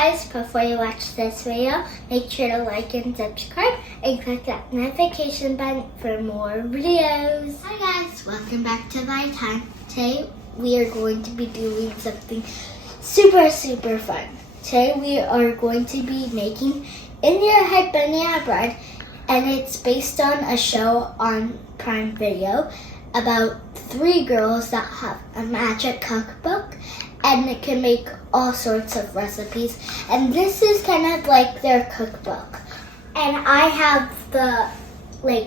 guys, before you watch this video, make sure to like and subscribe and click that notification button for more videos. Hi guys, welcome back to my time. Today we are going to be doing something super fun. Today we are going to be making In Your Head Banana Bread, and it's based on a show on Prime Video about 3 girls that have a magic cookbook and it can make all sorts of recipes. And this is kind of like their cookbook. And I have the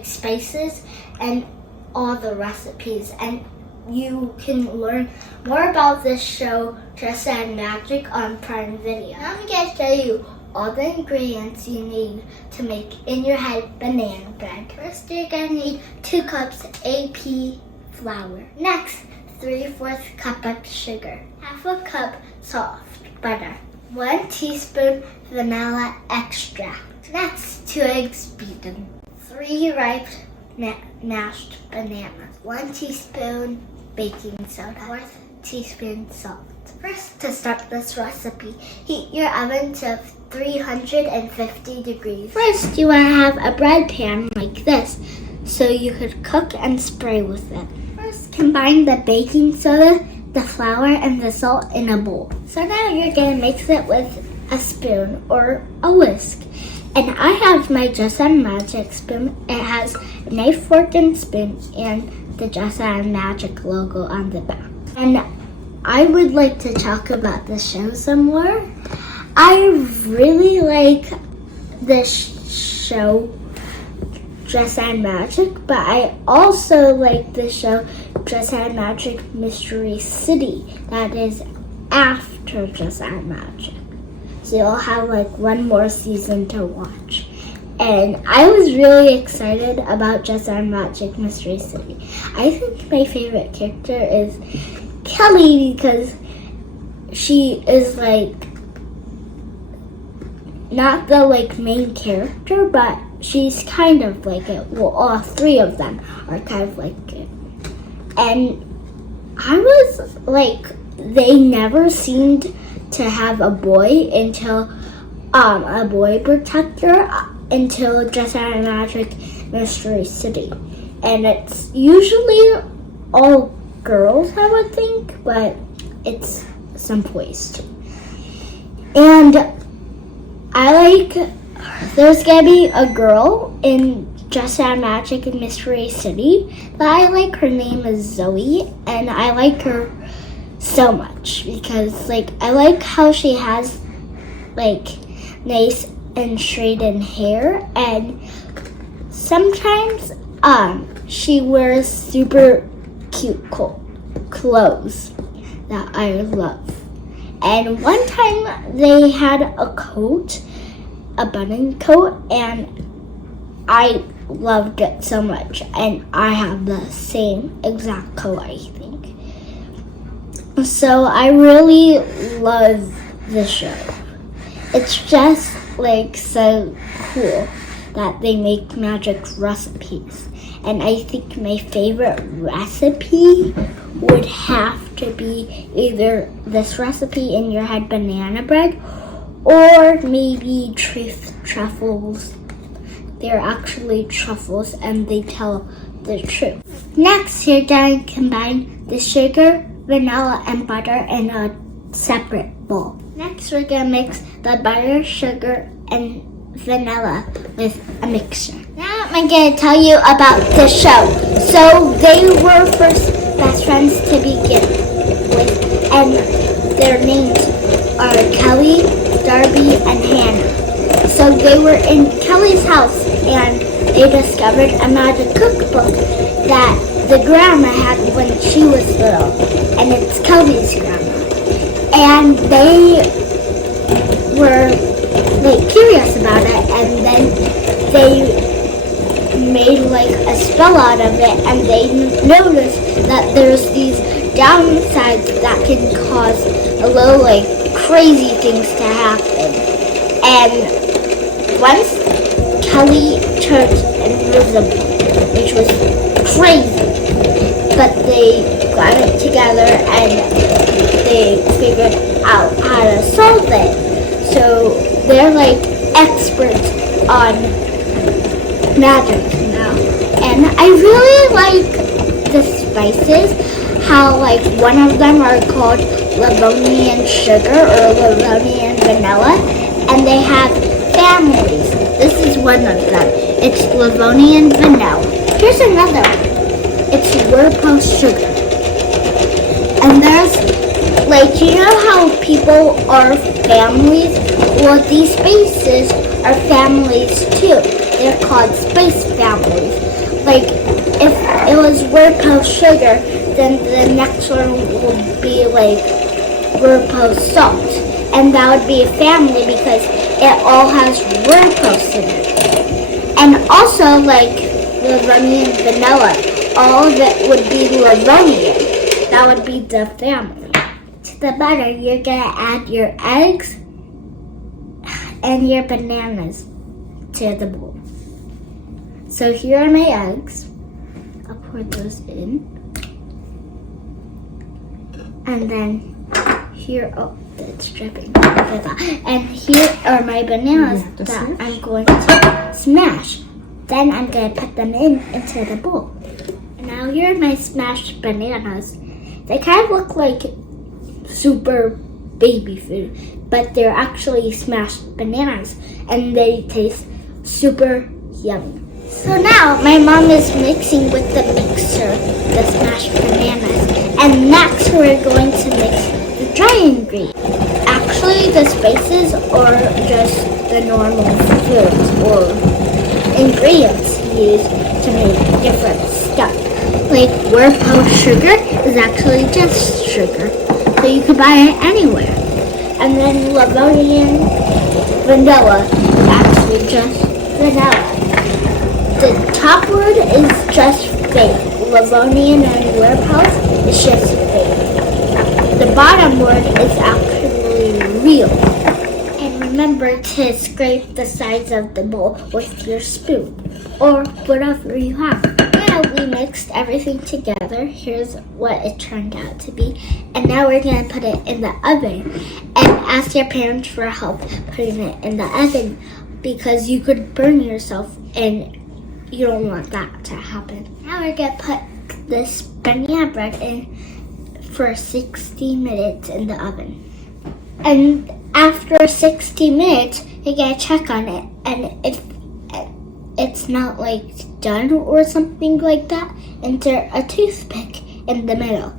spices and all the recipes. And you can learn more about this show, Just Add Magic, on Prime Video. Now I'm going to show you all the ingredients you need to make In Your Head Banana Bread. First, you're going to need 2 cups AP flour. Next, 3/4 cup of sugar, 1/2 cup soft butter, 1 teaspoon vanilla extract. Next, 2 eggs beaten, 3 ripe mashed bananas, 1 teaspoon baking soda, 1/4 teaspoon salt. First, to start this recipe, heat your oven to 350 degrees. First, you want to have a bread pan like this so you could cook and spray with it. Combine the baking soda, the flour, and the salt in a bowl. So now you're going to mix it with a spoon or a whisk. And I have my Just Add Magic spoon. It has a knife, fork, and spoon and the Just Add Magic logo on the back. And I would like to talk about the show some more. I really like this show, Just Add Magic, but I also like the show Just Add Magic Mystery City that is after Just Add Magic. So you'll have one more season to watch. And I was really excited about Just Add Magic Mystery City. I think my favorite character is Kelly because she is not the main character, but she's kind of like it. Well, all 3 of them are kind of like it. And I was they never seemed to have a boy until a boy protector until Just Add Magic Mystery City. And it's usually all girls, I would think, but it's some boys too. And there's gonna be a girl in Just Add Magic in Mystery City, but I like her name is Zoe, and I like her so much because I like how she has nice and straightened hair, and sometimes she wears super cute clothes that I love. And one time they had a coat, a button coat, and I loved it so much, and I have the same exact coat, I think. So I really love the show. It's just so cool that they make magic recipes. And I think my favorite recipe would have to be either this recipe, In Your Head Banana Bread, or maybe truffles. They're actually truffles and they tell the truth. Next, you're going to combine the sugar, vanilla, and butter in a separate bowl. Next, we're going to mix the butter, sugar, and vanilla with a mixture. Now I'm going to tell you about the show. So they were first best friends to begin with, and their names are Kelly, Darby, and Hannah. So they were in Kelly's house and they discovered a magic cookbook that the grandma had when she was little, and it's Kelly's grandma. And they were curious about it, and then they made a spell out of it, and they noticed that there's these downsides that can cause a little crazy things to happen. And once Kelly turned invisible, which was crazy, but they got it together and they figured out how to solve it. So they're like experts on magic now. And I really like the spices, how like one of them are called Livonian sugar or Livonian vanilla, and they have families. This is one of them. It's Livonian vanilla. Here's another one. It's Werpo sugar. And there's, like, you know how people are families? Well, these spices are families too. They're called spice families. Like, if it was Werpo sugar, then the next one would be like Werpo salt. And that would be a family because it all has Werpo in it. And also, like, Livonian vanilla, all of it would be Livonian. That would be the family. To the butter, you're gonna add your eggs and your bananas to the bowl. So here are my eggs. I'll pour those in. And then here, oh, it's dripping. And here are my bananas that I'm going to smash. Then I'm going to put them into the bowl. And now here are my smashed bananas. They kind of look like super baby food, but they're actually smashed bananas, and they taste super yummy. So now my mom is mixing with the mixer the smashed bananas, and next we're going to mix the dry ingredients. Actually, the spices are just the normal foods or ingredients used to make different stuff. Like Werpo sugar is actually just sugar, so you can buy it anywhere. And then Livonian vanilla is actually just vanilla. The top word is just fake. Livonian and Werpo is just fake. The bottom word is actually real. And remember to scrape the sides of the bowl with your spoon or whatever you have. Now we mixed everything together. Here's what it turned out to be. And now we're going to put it in the oven. And ask your parents for help putting it in the oven because you could burn yourself and you don't want that to happen. Now we're going to put this bananabread in for 60 minutes in the oven. And after 60 minutes, you're going to check on it. And if it's not like done or something like that, insert a toothpick in the middle.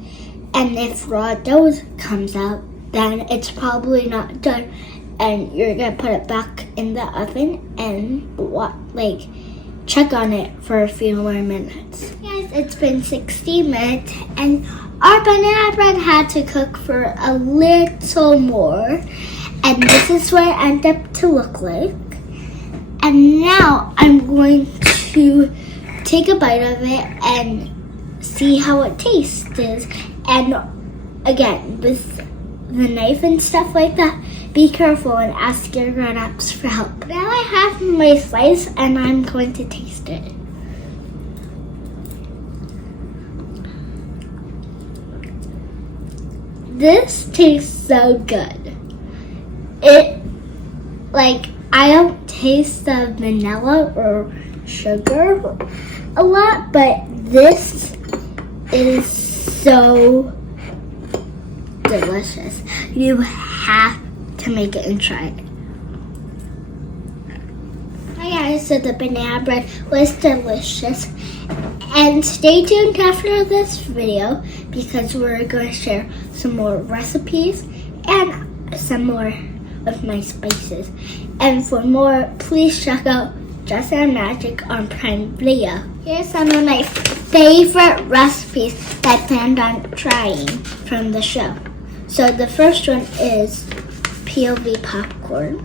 And if raw dough comes out, then it's probably not done. And you're going to put it back in the oven and check on it for a few more minutes. Guys, it's been 60 minutes and our banana bread had to cook for a little more. And this is what it ended up to look like. And now I'm going to take a bite of it and see how it tastes. And again, with the knife and stuff like that, be careful and ask your grown-ups for help. Now I have my slice and I'm going to taste it. This tastes so good. I don't taste the vanilla or sugar a lot, but this is so delicious. You have to make it and try it. Hi guys, so the banana bread was delicious. And stay tuned after this video because we're going to share some more recipes and some more of my spices. And for more, please check out Just Add Magic on Prime Video. Here's some of my favorite recipes that I planned on trying from the show. So the first one is POV popcorn.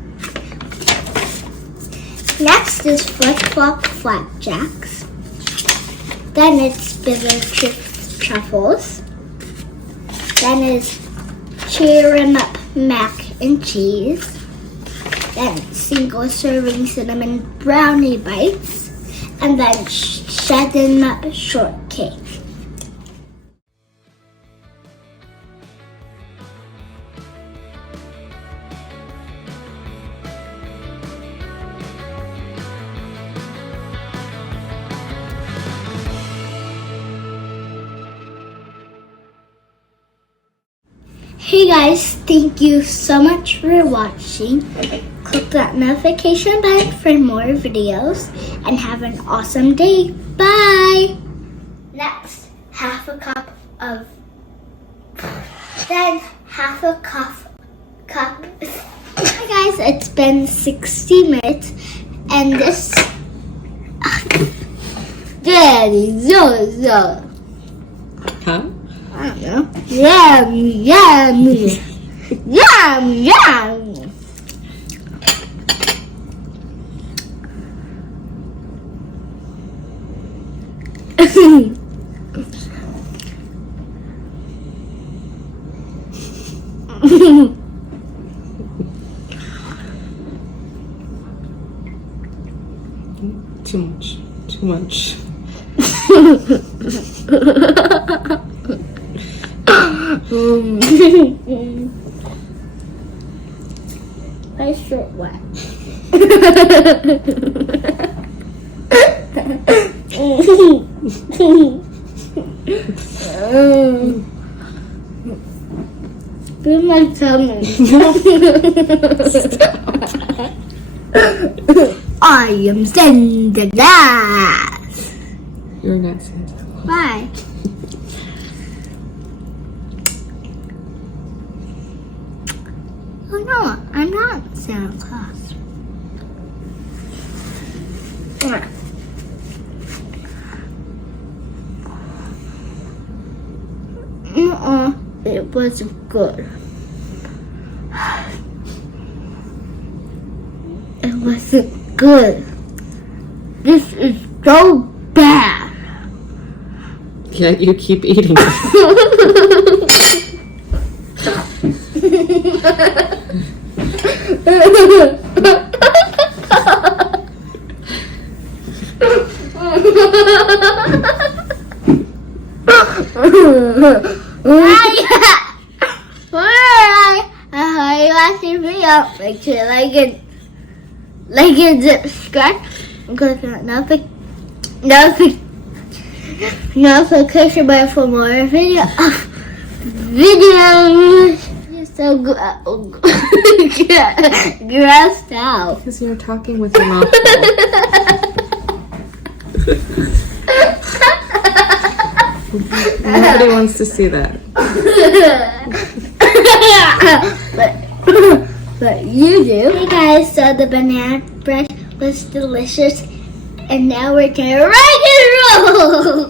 Next is flip-flop flapjacks. Then it's spinner truffles. Then is cheer 'em up mac and cheese. Then single serving cinnamon brownie bites. And then shut 'em up shortcake. Hey guys, thank you so much for watching. Click that notification button for more videos and have an awesome day. Bye! Next, half a cup. Hi guys, it's been 60 minutes and this Daddy Zozo. Huh? I don't know. Yummy. Yum. Too much. My shirt wet. Feel my tummy. I am Santa Claus. You're not Santa Claus. Why? Oh no, I'm not Santa Claus. It wasn't good. It wasn't good. This is so bad. Yet you keep eating it. I watch your video. Make sure to like and subscribe. And click on notification button for more videos. You're so grossed out. Because you're talking with your mouth full. Nobody wants to see that. But you do. Hey guys, so the banana bread was delicious, and now we're gonna rock and roll.